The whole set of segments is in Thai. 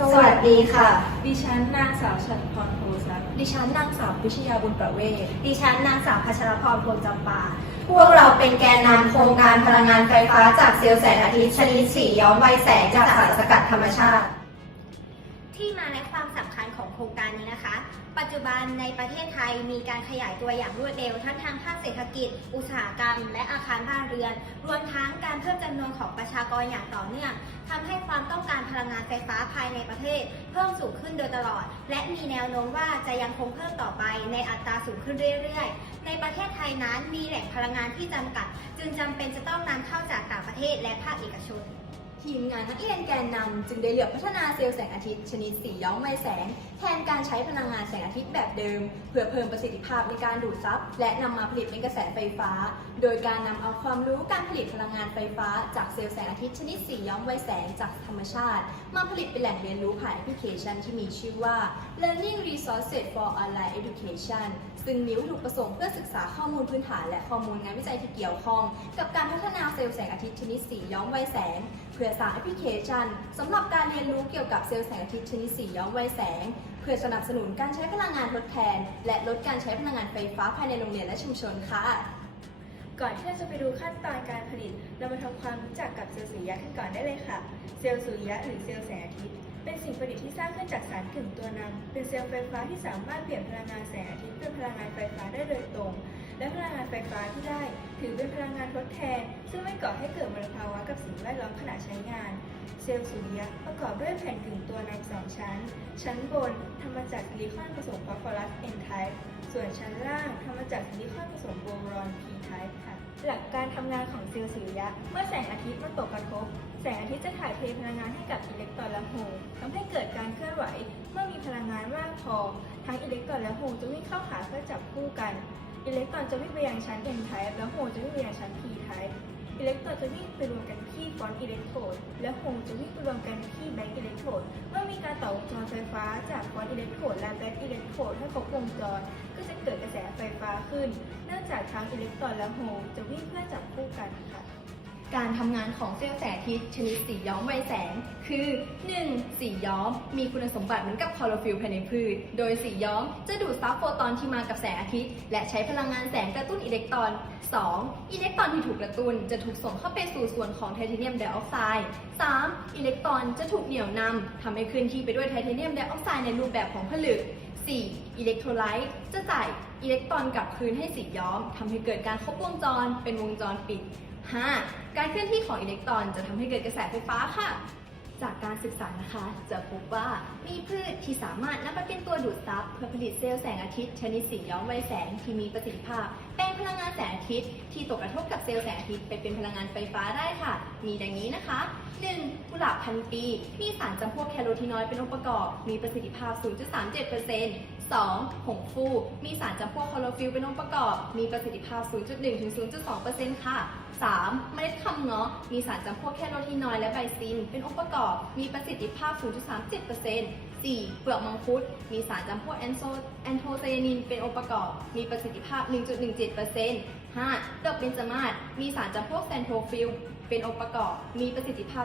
สวัสดีค่ะ ดิฉันนางสาวฉันพรโพสักดิฉันนางสาวพิชยาบุญประเวศดิฉันนางสาวพัชรพรพลจำปา พวกเราเป็นแกนนำโครงการพลังงานไฟฟ้าจากเซลล์แสงอาทิตย์ชนิดสีย้อมไวแสงจากสารสกัดธรรมชาติ ที่มาและความสำคัญของโครงการนี้นะคะ ปัจจุบันในประเทศไทยมีการขยายตัวอย่างรวดเร็ว ทั้งทางภาคเศรษฐกิจ อุตสาหกรรม และอาคารบ้านเรือน รวมทั้งการเพิ่มจำนวนของประชากรอย่างต่อเนื่องทำให้ความต้องการพลังงานไฟฟ้าภายในประเทศ เพิ่มสูงขึ้นโดยตลอด และมีแนวโน้มว่าจะยังคงเพิ่มต่อไปในอัตราสูงขึ้นเรื่อยๆ ในประเทศไทยนั้นมีแหล่งพลังงานที่จำกัด จึงจำเป็นจะต้องนำเข้าจากต่างประเทศและภาคเอกชน ทีมงานนักเรียนแกนนำจึงได้เลือกพัฒนาเซลล์แสงอาทิตย์ ชนิดสีย้อมไวแสง แทนการใช้พลังงานแสงอาทิตย์แบบเดิม เพื่อเพิ่มประสิทธิภาพในการดูดซับและนำมาผลิตเป็นกระแสไฟฟ้า โดยการนำเอาความรู้การผลิตพลังงานไฟฟ้า จากเซลล์แสงอาทิตย์ชนิดสีย้อมไวแสงจากธรรมชาติ มาผลิตเป็นแหล่งเรียนรู้ผ่านแอปพลิเคชันที่มีชื่อว่า Learning Resources for Online Education ซึ่งมีวัตถุประสงค์เพื่อศึกษาข้อมูลพื้นฐานและข้อมูลงานวิจัยที่เกี่ยวข้อง กับการพัฒนาเซลล์แสงอาทิตย์ชนิดสีย้อมไวแสง พื่อสร้างแอปพลิเคชันสำหรับการเรียนรู้เกี่ยวกับเซลล์แสงอาทิตย์ชนิดสีย้อมไวแสง เพื่อสนับสนุนการใช้พลังงานทดแทน และลดการใช้พลังงานไฟฟ้าภายในโรงเรียนและชุมชนค่ะ ก่อนที่เราจะไปดูขั้นตอนการผลิต เรามาทำความรู้จักกับเซลล์สุริยะกันก่อนได้เลยค่ะ เซลล์สุริยะหรือเซลล์แสงอาทิตย์เป็นสิ่งประดิษฐ์ที่สร้างขึ้นจากสารกึ่งตัวนำเป็นเซลล์ไฟฟ้าที่สามารถเปลี่ยนพลังงานแสงอาทิตย์เป็นพลังงานไฟฟ้าได้โดยตรง และพลังงานไฟฟ้าที่ได้ ถือเป็นพลังงานทดแทน ซึ่งไม่ก่อให้เกิดมลภาวะกับสิ่งแวดล้อมขณะใช้งาน เซลล์สุริยะประกอบด้วยแผ่นกึ่งตัวนำสองชั้น ชั้นบนทำมาจากซิลิคอนผสมฟอสฟอรัส N type ส่วนชั้นล่างทำมาจากซิลิคอนผสมโบรอน P type ค่ะ หลักการทำงานของเซลล์สุริยะ เมื่อแสงอาทิตย์มาตกกระทบ แสงอาทิตย์จะถ่ายเทพลังงานให้กับอิเล็กตรอนและโฮลทำให้เกิดการเคลื่อนไหว เมื่อมีพลังงานมากพอ ทั้งอิเล็กตรอนและโฮลจะวิ่งเข้าหาเพื่อจับคู่กัน อิเล็กตรอนจะวิ่งไปยังชั้น N type และโฮลจะวิ่งไปยังชั้น P type อิเล็กตรอนจะวิ่งไปรวมกันที่ฟอนต์อิเล็กโทรดและโฮลจะวิ่งไปรวมกันที่แบ็กอิเล็กโทรดเมื่อมีการต่อวงจรไฟฟ้าจากฟอนต์อิเล็กโทรดและแบ็กอิเล็กโทรดให้ครบวงจร ก็จะเกิดกระแสไฟฟ้าขึ้น เนื่องจากทั้งอิเล็กตรอนและโฮลจะวิ่งเพื่อจับคู่กันค่ะ การทำงานของเซลล์แสงอาทิตย์ชนิดสีย้อมไวแสง คือ 1. สีย้อมมีคุณสมบัติเหมือนกับคลอโรฟิลล์ภายในพืช โดยสีย้อมจะดูดซับโฟตอนที่มากับแสงอาทิตย์ และใช้พลังงานแสงกระตุ้นอิเล็กตรอน 2. อิเล็กตรอนที่ถูกกระตุ้นจะถูกส่งเข้าไปสู่ส่วนของไทเทเนียมไดออกไซด์ 3. อิเล็กตรอนจะถูกเหนี่ยวนำทำให้เคลื่อนที่ไปด้วยไทเทเนียมไดออกไซด์ในรูปแบบของผลึก 4. อิเล็กโทรไลต์จะจ่ายอิเล็กตรอนกลับคืนให้สีย้อมทำให้เกิดการครบวงจรเป็นวงจรปิด 5. การเคลื่อนที่ของอิเล็กตรอนจะทำให้เกิดกระแสไฟฟ้าค่ะ จากการศึกษานะคะ จะพบว่ามีพืชที่สามารถนำไปเป็นตัวดูดซับเพื่อผลิตเซลล์แสงอาทิตย์ชนิดสีย้อมไวแสงที่มีประสิทธิภาพ แปลงพลังงานแสงอาทิตย์ที่ตกกระทบกับเซลล์แสงอาทิตย์ไปเป็นพลังงานไฟฟ้าได้ค่ะ มีดังนี้นะคะ 1. กุหลาบพันปี มีสารจำพวกแคโรทีนอยด์เป็นองค์ประกอบ มีประสิทธิภาพ 0.37% 2. ผงฟู มีสารจำพวกคลอโรฟิลเป็นองค์ประกอบ มีประสิทธิภาพ 0.1 ถึง 0.2%ค่ะ 3. เมล็ดคำเงาะ มีสารจำพวกแคโรทีนอยด์และไบซิน เป็นองค์ประกอบ มีประสิทธิภาพ 0.37% 4. เปลือกมังคุด มีสารจำพวกแอนโซแอนโทไซยานิน เป็นองค์ประกอบ มีประสิทธิภาพ 1.17% 5. เปลือกเบญจมาศ มีสารจำพวกแซนโทฟิล เป็นองค์ประกอบ มีประสิทธิภาพ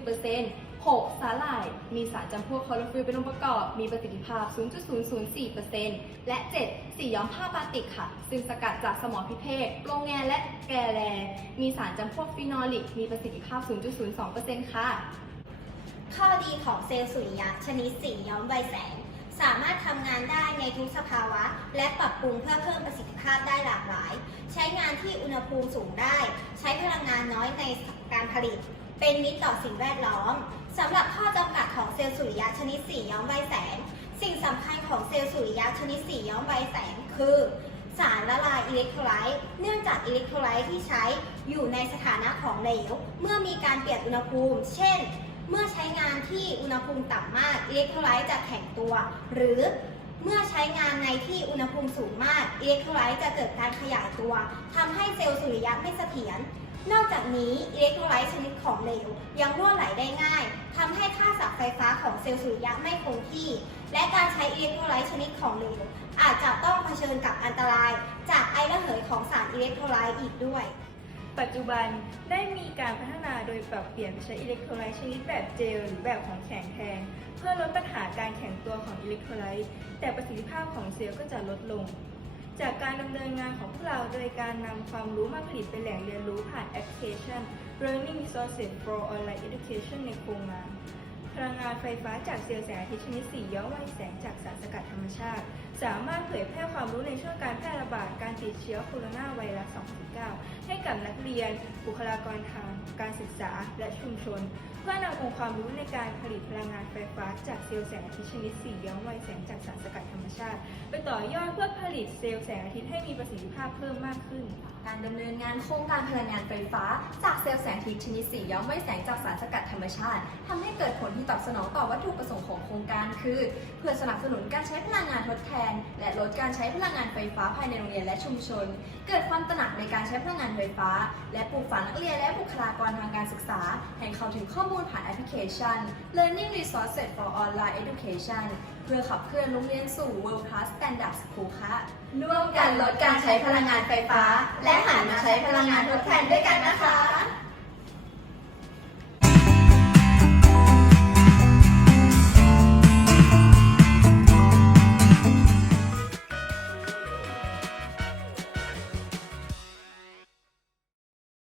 0.01% 6. สาหร่าย มีสารจำพวกคลอโรฟิลล์เป็นองค์ประกอบ มีประสิทธิภาพ 0.004%และ 7. สีย้อมผ้าบาติกค่ะ ซึ่งสกัดจากสมอพิเภกโปรงแงและแกแล มีสารจำพวกฟีนอลิก มีประสิทธิภาพ 0.02%ค่ะ ข้อดีของเซลล์สุริยะ ชนิดสีย้อมไวแสง สามารถทำงานได้ในทุกสภาวะ และปรับปรุงเพื่อเพิ่มประสิทธิภาพได้หลากหลาย ใช้งานที่อุณหภูมิสูงได้ ใช้พลังงานน้อยในการผลิต เป็นมิตรต่อสิ่งแวดล้อม สำหรับข้อจำกัดของเซลล์สุริยะชนิดสีย้อมไวแสง สิ่งสำคัญของเซลล์สุริยะชนิดสีย้อมไวแสงคือ สารละลายอิเล็กโทรไลต์ เนื่องจากอิเล็กโทรไลต์ที่ใช้อยู่ในสถานะของเหลว เมื่อมีการเปลี่ยนอุณหภูมิ เช่น เมื่อใช้งานที่อุณหภูมิต่ำมากอิเล็กโทรไลต์จะแข็งตัว หรือเมื่อใช้งานในที่อุณหภูมิสูงมากอิเล็กโทรไลต์จะเกิดการขยายตัวทำให้เซลล์สุริยะไม่เสถียร นอกจากนี้อิเล็กโทรไลต์ชนิดของเหลว ยังรั่วไหลได้ง่ายทำให้ค่าสับไฟฟ้าของเซลล์สุริยะไม่คงที่ และการใช้อิเล็กโทรไลต์ชนิดของเหลว อาจจะต้องเผชิญกับอันตราย จากไอระเหยของสารอิเล็กโทรไลต์อีกด้วย ปัจจุบันได้มีการพัฒนาโดยปรับเปลี่ยนใช้อิเล็กโทรไลต์ชนิดแบบเจลหรือแบบของแข็งแทนเพื่อลดปัญหาการแข็งตัวของอิเล็กโทรไลต์แต่ประสิทธิภาพของเซลล์ก็จะลดลง จากการดำเนินงานของพวกเราโดยการนำความรู้มาผลิตเป็นแหล่งเรียนรู้ผ่านแอปพลิเคชัน Learning Resources for Online Education ในโครงงานพลังงานไฟฟ้าจากเซลล์แสงอาทิตย์ชนิดสีย้อมไวแสงจากสารสกัดธรรมชาติ สามารถเผยแพร่ความรู้ในช่วงการแพร่ระบาดการติดเชื้อโคโรนาไวรัส 2019 ให้กับนักเรียน บุคลากรทางการศึกษาและชุมชน เพื่อนำองค์ความรู้ในการผลิตพลังงานไฟฟ้าจากเซลล์แสงอาทิตย์ชนิดสีย้อมไวแสงจากสารสกัดธรรมชาติ ต่อยอดเพื่อผลิตเซลล์แสงอาทิตย์ให้มีประสิทธิภาพเพิ่มมากขึ้น การดำเนินงานโครงการพลังงานไฟฟ้า จากเซลล์แสงอาทิตย์ชนิดสีย้อมไวแสงจากสารสกัดธรรมชาติทำให้เกิดผลที่ตอบสนองต่อวัตถุประสงค์ของโครงการ คือ เพื่อสนับสนุนการใช้พลังงานทดแทน และลดการใช้พลังงานไฟฟ้าภายในโรงเรียนและชุมชน เกิดความตระหนักในการใช้พลังงานไฟฟ้า และปลูกฝังนักเรียนและบุคลากรทางการศึกษา ให้เข้าถึงข้อมูลผ่านแอปพลิเคชัน Learning Resources for Online Education เพื่อขับเคลื่อนโรงเรียนสู่ World Class Standard School ค่ะร่วมกันลดการใช้พลังงานไฟฟ้า และหันมาใช้พลังงานทดแทนด้วยกันนะคะ